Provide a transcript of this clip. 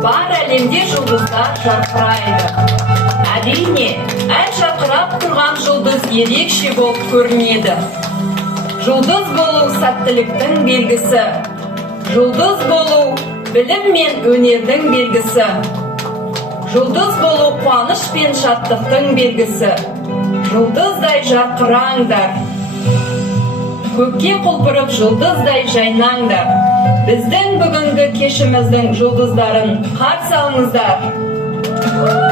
Бар әлемде жұлдыздар жарқырайды. Әрине, әр жарқырап тұрған жұлдыз ерекше болып көрінеді. Жұлдыз болу сәттіліктің белгісі. Жұлдыз болу білім мен өнердің белгісі. Жұлдыз болу қуаныш пен шаттықтың белгісі. Жұлдыздай жарқыраңдар. Көкке құлпырып жұлдыздай жайнаңдар. Біздің бүгінгі кешіміздің жұлдыздарын қарсы алыңыздар.